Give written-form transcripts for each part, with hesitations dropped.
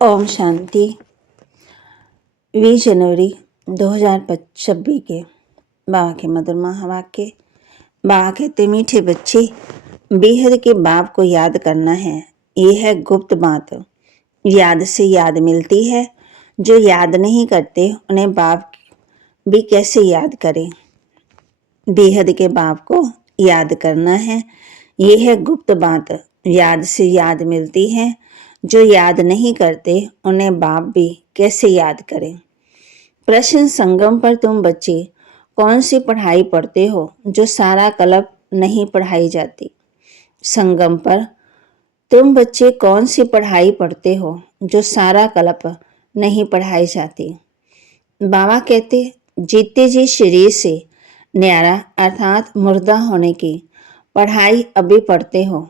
ओम शांति। 20 जनवरी 2026 के बाबा के मधुर महावाक्य। बाबा कहते, मीठे बच्चे, बेहद के बाप को याद करना है। ये है गुप्त बात। याद से याद मिलती है। जो याद नहीं करते उन्हें बाप भी कैसे याद करें। बेहद के बाप को याद करना है। ये है गुप्त बात। याद से याद मिलती है। जो याद नहीं करते उन्हें बाप भी कैसे याद करें। प्रश्न संगम पर तुम बच्चे कौन सी पढ़ाई पढ़ते हो जो सारा कल्प नहीं पढ़ाई जाती। संगम पर तुम बच्चे कौन सी पढ़ाई पढ़ते हो जो सारा कल्प नहीं पढ़ाई जाती। बाबा कहते, जीते जी शरीर से न्यारा अर्थात मुर्दा होने की पढ़ाई अभी पढ़ते हो,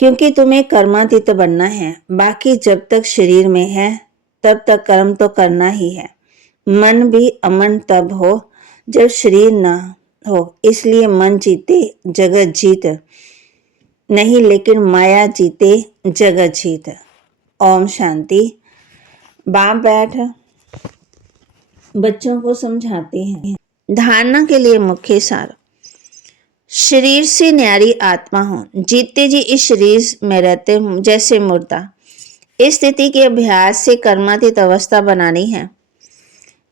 क्योंकि तुम्हें कर्मातीत बनना है। बाकी जब तक शरीर में है तब तक कर्म तो करना ही है। मन भी अमन तब हो जब शरीर न हो। इसलिए मन जीते जगत जीत नहीं, लेकिन माया जीते जगत जीत। ओम शांति। बाप बैठ बच्चों को समझाते हैं। धारणा के लिए मुख्य सार। शरीर से न्यारी आत्मा हो। जीते जी इस शरीर में रहते हूँ जैसे मुर्दा। इस स्थिति के अभ्यास से कर्मातीत अवस्था बनानी है।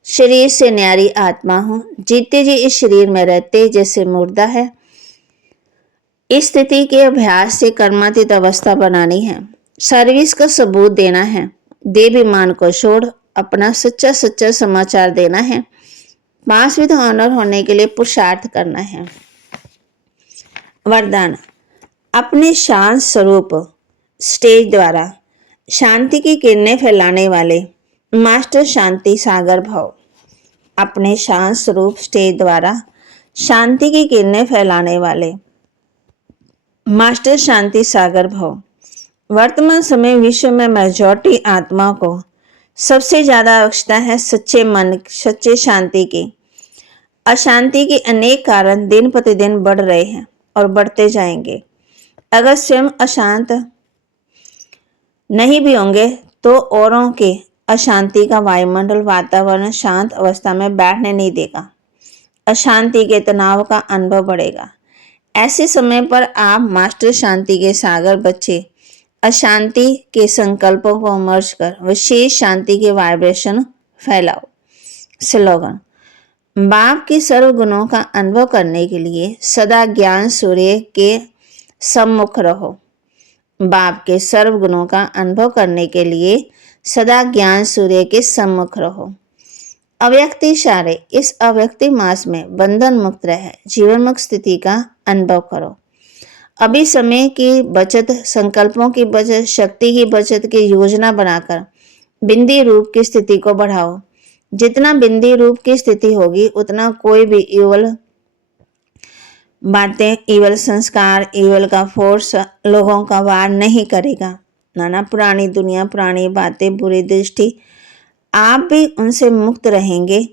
शरीर से न्यारी आत्मा हो। जीते जी इस शरीर में रहते जैसे मुर्दा है। इस स्थिति के अभ्यास से कर्मातीत अवस्था बनानी है। सर्विस का सबूत देना है। देवाभिमान को छोड़ अपना सच्चा सच्चा समाचार देना है। पास विद ऑनर होने के लिए पुरुषार्थ करना है। वरदान। अपने शांत स्वरूप स्टेज द्वारा शांति की किरणें फैलाने वाले मास्टर शांति सागर भव। अपने शांत स्वरूप स्टेज द्वारा शांति की किरणें फैलाने वाले मास्टर शांति सागर भव। वर्तमान समय विश्व में मेजॉरिटी आत्मा को सबसे ज्यादा आवश्यकता है सच्चे मन, सच्चे शांति की। अशांति के अनेक कारण दिन प्रतिदिन बढ़ रहे हैं और बढ़ते जाएंगे। अगर स्वयं अशांत नहीं भी होंगे तो औरों के अशांति का वायुमंडल वातावरण शांत अवस्था में बैठने नहीं देगा। अशांति के तनाव का अनुभव बढ़ेगा। ऐसे समय पर आप मास्टर शांति के सागर बच्चे अशांति के संकल्पों को मर्ज कर विशेष शांति के वाइब्रेशन फैलाओ। स्लोगन। बाप के सर्व गुणों का अनुभव करने के लिए सदा ज्ञान सूर्य के सम्मुख रहो। बाप के सर्व गुणों का अनुभव करने के लिए सदा ज्ञान सूर्य के सम्मुख रहो। अव्यक्त इशारे। इस अव्यक्ति मास में बंधन मुक्त रहे जीवन मुक्त स्थिति का अनुभव करो। अभी समय की बचत, संकल्पों की बचत, शक्ति की बचत की योजना बनाकर बिंदी रूप की स्थिति को बढ़ाओ। जितना बिंदी रूप की स्थिति होगी उतना कोई भी इवल बातें, इवल संस्कार, इवल का फोर्स लोगों का वार नहीं करेगा। नाना पुरानी दुनिया, पुरानी बातें, बुरी दृष्टि, आप भी उनसे मुक्त रहेंगे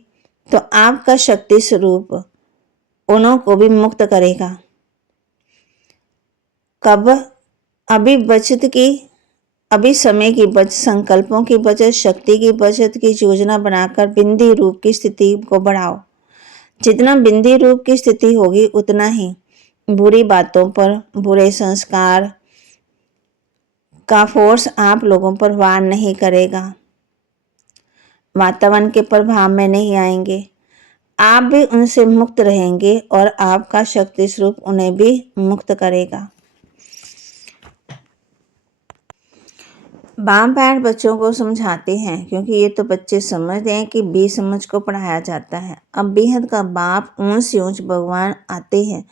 तो आपका शक्ति स्वरूप उन्हों को भी मुक्त करेगा। कब? अभी बचत की, अभी समय की बचत, संकल्पों की बचत, शक्ति की बचत की योजना बनाकर बिंदी रूप की स्थिति को बढ़ाओ। जितना बिंदी रूप की स्थिति होगी उतना ही बुरी बातों पर, बुरे संस्कार का फोर्स आप लोगों पर वार नहीं करेगा, वातावरण के प्रभाव में नहीं आएंगे। आप भी उनसे मुक्त रहेंगे और आपका शक्ति स्वरूप उन्हें भी मुक्त करेगा। बाप बैठ बच्चों को समझाते हैं, क्योंकि ये तो बच्चे समझते हैं कि बेसमझ को पढ़ाया जाता है। अब बेहद का बाप ऊंच से ऊंच भगवान आते हैं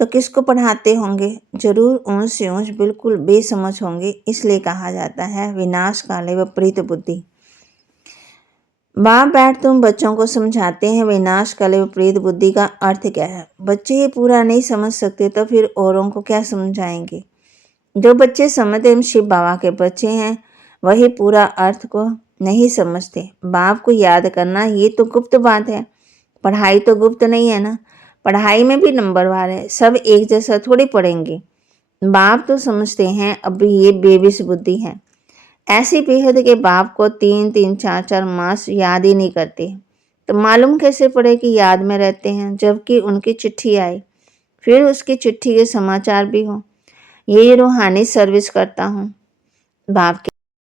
तो किसको पढ़ाते होंगे? जरूर ऊंच से ऊंच बिल्कुल बेसमझ होंगे। इसलिए कहा जाता है विनाश काले विपरीत बुद्धि। बाप बैठ तुम बच्चों को समझाते हैं विनाश काले विपरीत बुद्धि का अर्थ क्या है। बच्चे ये पूरा नहीं समझ सकते तो फिर औरों को क्या समझाएंगे। जो बच्चे समझते हम शिव बाबा के बच्चे हैं वही पूरा अर्थ को नहीं समझते। बाप को याद करना ये तो गुप्त बात है। पढ़ाई तो गुप्त नहीं है ना। पढ़ाई में भी नंबरवार है, सब एक जैसा थोड़ी पढ़ेंगे। बाप तो समझते हैं अभी ये बेबिस बुद्धि है। ऐसी बेहद के बाप को 3-3 4-4 मास याद ही नहीं करते, तो मालूम कैसे पड़े कि याद में रहते हैं, जबकि उनकी चिट्ठी आई, फिर उसकी चिट्ठी के समाचार भी हो। ये रूहानी सर्विस करता हूँ। बाप